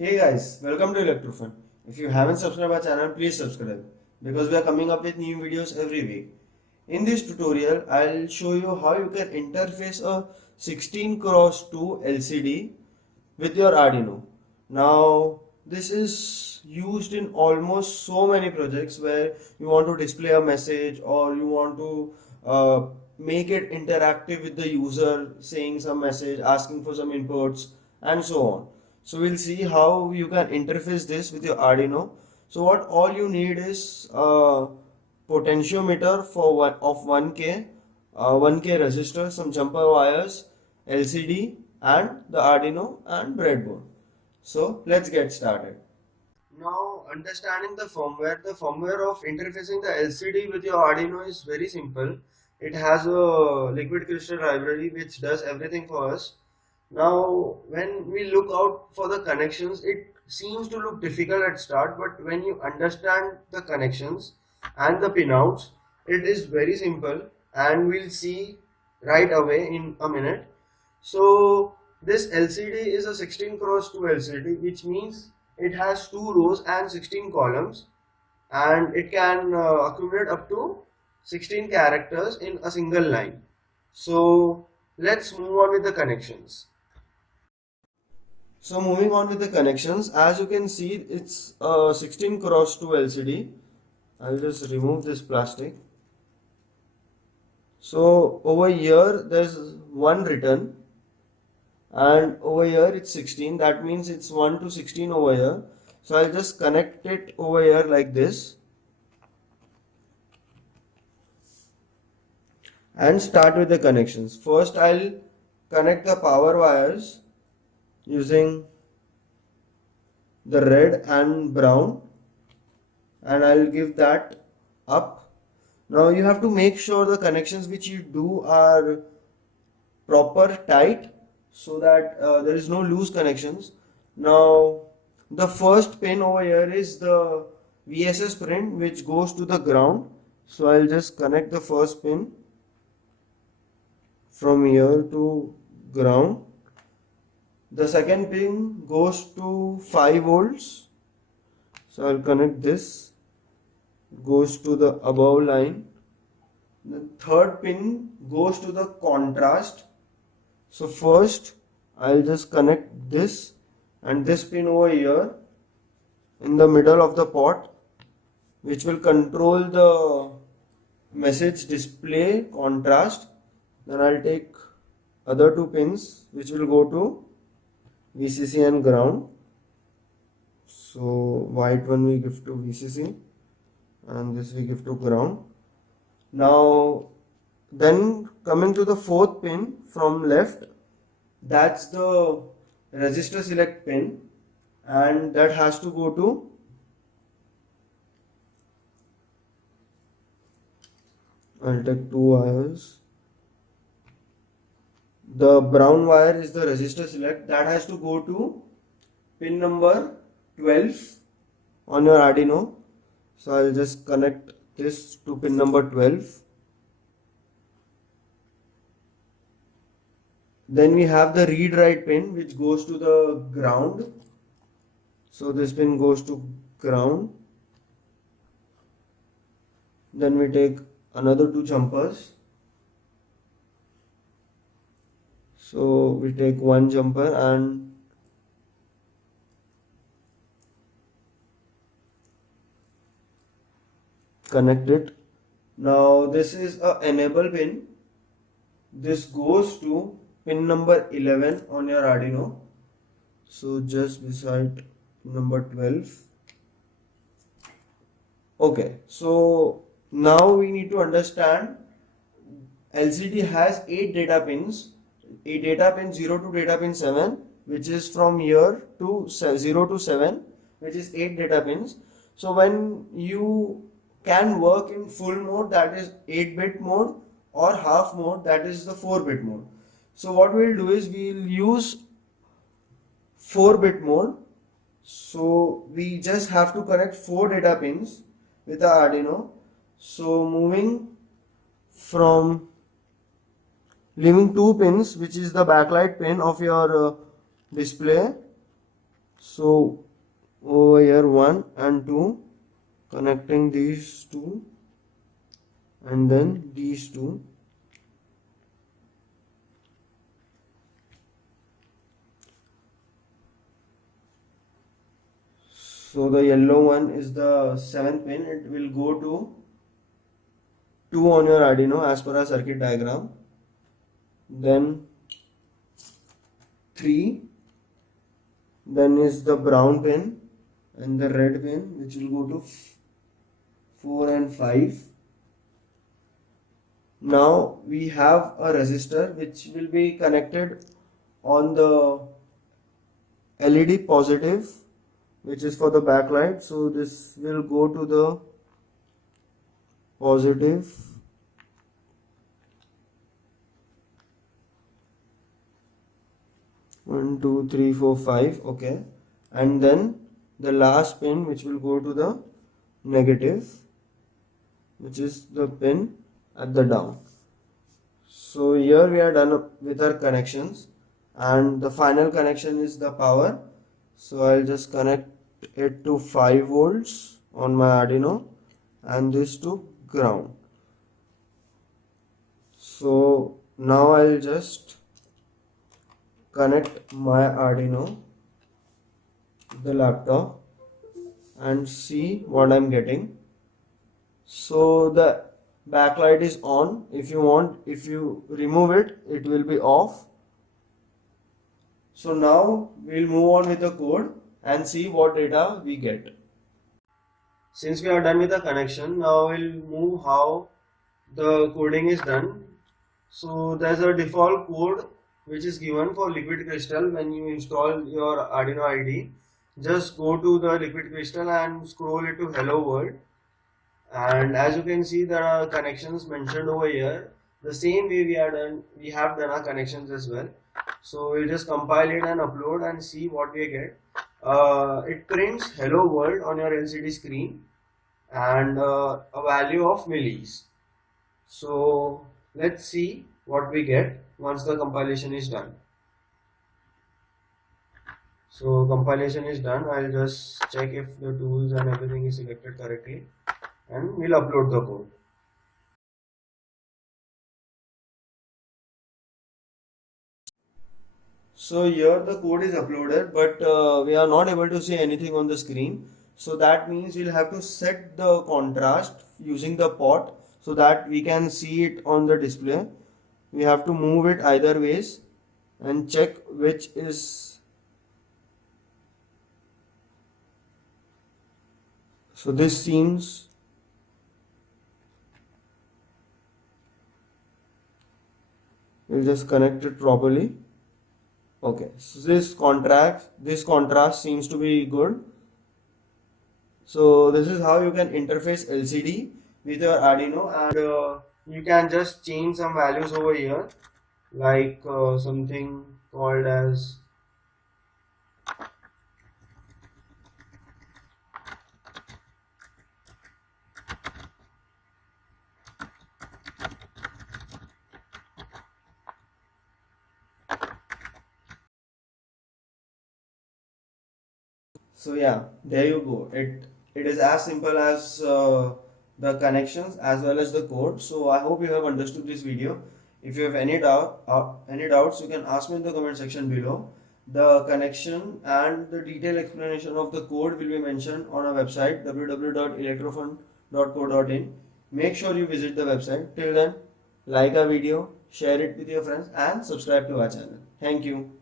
Hey guys, welcome to Electrofun. If you haven't subscribed our channel, please subscribe because we are coming up with new videos every week. In this tutorial, I'll show you how you can interface a 16x2 LCD with your Arduino. Now, this is used in almost so many projects where you want to display a message or you want to make it interactive with the user, saying some message, asking for some inputs, and so on. So we'll see how you can interface this with your Arduino. So what all you need is a potentiometer for 1K, 1K resistor, some jumper wires, LCD, and the Arduino and breadboard. So let's get started. Now, understanding the firmware of interfacing the LCD with your Arduino is very simple. It has a liquid crystal library which does everything for us. Now, when we look out for the connections, it seems to look difficult at start, but when you understand the connections and the pinouts, it is very simple, and we'll see right away in a minute. So this LCD is a 16x2 LCD, which means it has 2 rows and 16 columns, and it can accumulate up to 16 characters in a single line. So let's move on with the connections. So moving on with the connections, as you can see, it's a 16x2 LCD. I'll just remove this plastic. So over here there's one written, and over here it's 16. That means it's 1 to 16 over here. So I'll just connect it over here like this and start with the connections. First I'll connect the power wires using the red and brown, and I'll give that up. Now you have to make sure the connections which you do are proper tight so that there is no loose connections. Now the first pin over here is the VSS pin which goes to the ground. So I'll just connect the first pin from here to ground. The second pin goes to 5 volts. So I'll connect this, goes to the above line. The third pin goes to the contrast. So first I'll just connect this and this pin over here in the middle of the pot, which will control the message display contrast. Then I'll take other 2 pins which will go to VCC and ground. So white one we give to VCC and this we give to ground. Now then coming to the fourth pin from left, that's the resistor select pin, and that has to go to I'll take 2 wires. The brown wire is the resistor select, that has to go to pin number 12 on your Arduino. So I'll just connect this to pin number 12. Then we have the read write pin which goes to the ground. So this pin goes to ground. Then we take another 2 jumpers. So we take one jumper and connect it. Now this is a enable pin. This goes to pin number 11 on your Arduino. So just beside number 12. Okay, so now we need to understand LCD has 8 data pins. A data pin 0 to data pin 7, which is from here to 0 to 7, which is 8 data pins. So when you can work in full mode, that is 8-bit mode, or half mode, that is the 4-bit mode. So what we'll do is we'll use 4-bit mode. So we just have to connect 4 data pins with the Arduino. So leaving 2 pins, which is the backlight pin of your display, So over here 1 and 2, connecting these two and then these two. So the yellow one is the 7th pin. It will go to 2 on your Arduino as per our circuit diagram. Then 3. Then is the brown pin and the red pin, which will go to 4 and 5. Now we have a resistor which will be connected on the LED positive, which is for the backlight. So this will go to the positive, one, two, three, four, five, okay, and then the last pin which will go to the negative, which is the pin at the down. So here we are done with our connections, and the final connection is the power. So I'll just connect it to 5 volts on my Arduino and this to ground. So now I'll just connect my Arduino to the laptop and see what I'm getting. So the backlight is on. If you remove it, it will be off. So now we'll move on with the code and see what data we get. Since we are done with the connection, now we'll move how the coding is done. So there's a default code which is given for Liquid Crystal when you install your Arduino IDE. Just go to the Liquid Crystal and scroll it to Hello World. And as you can see, there are connections mentioned over here. The same way we have done our connections as well. So we'll just compile it and upload and see what we get. It prints Hello World on your LCD screen and a value of millis. So let's see what we get once the compilation is done. So compilation is done. I'll just check if the tools and everything is selected correctly, and we'll upload the code. So here the code is uploaded, but we are not able to see anything on the screen. So that means we'll have to set the contrast using the pot so that we can see it on the display. We have to move it either ways and check which is. So this seems we'll just connect it properly. Okay, so this contrast seems to be good. So this is how you can interface LCD with your Arduino, and you can just change some values over here, like something called as so yeah, there you go. It is as simple as the connections as well as the code. So I hope you have understood this video. If you have any doubts, you can ask me in the comment section below. The connection and the detailed explanation of the code will be mentioned on our website www.electrofun.co.in. Make sure you visit the website. Till then, like our video, share it with your friends, and subscribe to our channel. Thank you.